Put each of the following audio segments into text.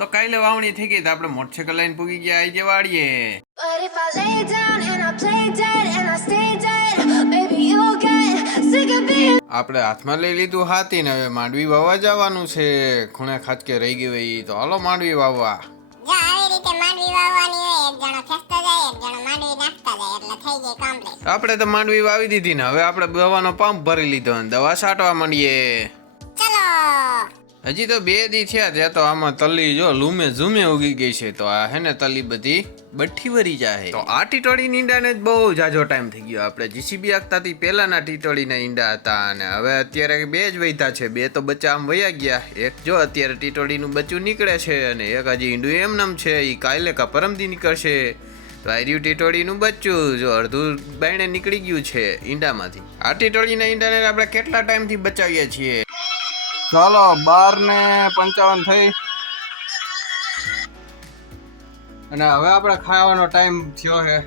તો કાલે વાવણી થઈ ગઈ તો આપણે મોટરસાઇકલ લઈને પૂગી ગયા આઈ જવાડીએ. But if I lay down and I play dead and I stay dead, baby you'll get sick of being. આપણે હાથમાં લઈ લીધું હાથી ને હવે માંડવી વાવવા જવાનું છે. ખૂણે ખાચકે રહી ગઈ હોય તો હાલો માંડવી વાવવા. જો આવી રીતે માંડવી વાવવાની હોય, એક જણો ખેંચતો જાય, એક જણો માંડવી નાખતા જાય, એટલે થઈ જાય કમ્પ્લીટ. આપણે તો માંડવી વાવી દીધી ને હવે આપણે દવાનો પંપ ભરી લીધો ને દવા છાંટવા માંડીએ. ચલો હજી તો 2 દી થયા ત્યાં તો આમાં તલી જો લૂમે ઝૂમે ઉગી ગઈ છે. તો આ હે ને તલી બધી બઠ્ઠી વરી જાય. તો આ ટીટોળી ઈંડાને જ બહુ જાજો ટાઈમ થઈ ગયો. આપણે જીસીબી આખતાથી પહેલાના ટીટોળીના ઈંડા હતા અને હવે અત્યારે 2 જ વૈધા છે. 2 તો બચ્ચા આમ વયા ગયા. એક જો અત્યારે ટીટોળીનું બચ્ચું નીકળે છે અને એક હજી ઈંડું એમનેમ છે. એ કાલે કા પરમદી નીકળશે. તો આ રહ્યું ટીટોળીનું બચ્ચું જો અડધું બાયણે નીકળી ગયું છે ઈંડામાંથી. આ ટીટોળીના ઈંડાને આપણે કેટલા ટાઈમથી બચાવીએ છીએ. ચાલો 12:55 થઈ અને હવે આપણે ખાવાનો ટાઈમ થયો છે.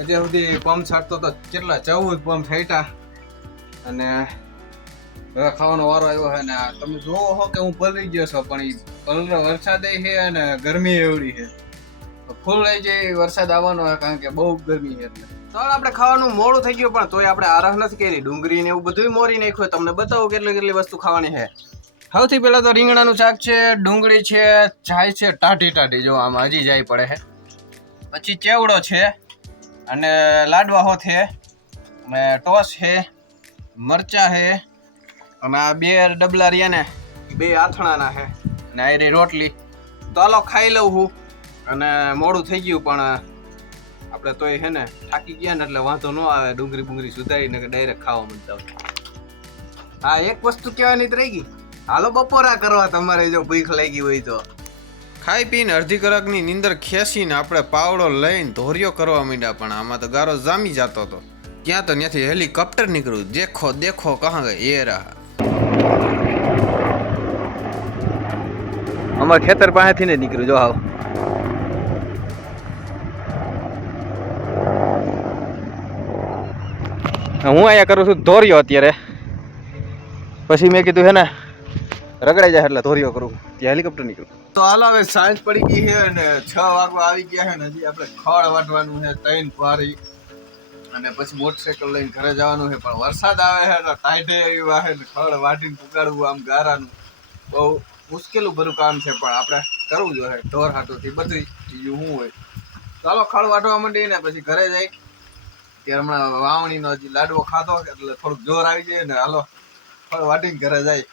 અત્યાર સુધી પંપ છાંટતો તો કેટલા 14 પંપ છાંટ્યા અને હવે ખાવાનો વારો આવ્યો છે. ને તમે જોવો છો કે હું પલળી ગયો છું પણ પલળો વરસાદ છે અને ગરમી એવડી છે. ફૂલ લઈ જાય વરસાદ આવવાનો છે કારણ કે બહુ ગરમી છે. એટલે ચાલો આપણે ખાવાનું મોડું થઈ ગયું પણ તોય આપણે આરહ નથી કરી. ડુંગળી ને એવું બધું મોરી નાખ્યું. તમને બતાવું કેટલી વસ્તુ ખાવાની છે. સૌથી પહેલા તો રીંગણાનું શાક છે, ડુંગળી છે, જાય છે ટાઢી જો આમાં હજી જાય પડે છે. પછી ચેવડો છે અને લાડવા હોત છે અને ટોસ છે, મરચા છે અને આ 2 ડબલા રહ્યા ને 2 આથણાના છે અને આ રહી રોટલી. તો હાલો ખાઈ લઉં હું અને મોડું થઈ ગયું પણ આપણે તોય છે ને થાકી ગયા ને એટલે વાંધો ન આવે. ડુંગળી બુંગળી સુધારીને ડાયરેક્ટ ખાવા માંડતા હોય. હા એક વસ્તુ કહેવાની જ રહી ગઈ. હાલો બપોરા કરવા તમારે જો ભૂખ લાગી હોય તો. ખાઈ પીને અડધી કલાકની નીંદર ખેંચીને આપણે પાવડો લઈને ધોરિયો કરવા માંડ્યા પણ આમાં તો ગારો જામી જતો હતો. ત્યાં તો ત્યાંથી હેલિકોપ્ટર નીકળ્યું. દેખો દેખો કહા ગઈ એ રહા. અમારા ખેતર પાસેથી ને નીકળ્યું જો હાવ. હું અહીંયા કરું છું ધોરિયો અત્યારે. પછી મેં કીધું હે ને રગડાઈ જાય એટલે ધોરિયો કરું. ત્યાં હેલિકોપ્ટર નીકળ્યું. તો હાલ હવે સાંજ પડી ગઈ છે અને 6 વાગવા આવી ગયા છે ને હજી આપણે ખડ વાટવાનું છે 3 પારી અને પછી મોટરસાઇકલ લઈને ઘરે જવાનું છે. પણ વરસાદ આવે છે તો ટાઈટે એવી વાહે ખડ વાટીને પુગાડવું આમ ગારાનું બહુ મુશ્કેલું ભરું કામ છે પણ આપણે કરવું જોઈએ ઢોર હાટોથી બધું બીજું શું હોય. ચાલો ખડ વાટવા માંડીને પછી ઘરે જાય. ત્યારે હમણાં વાવણીનો હજી લાડવો ખાધો એટલે થોડુંક જોર આવી જાય ને હાલો ખડ વાટીને ઘરે જાય.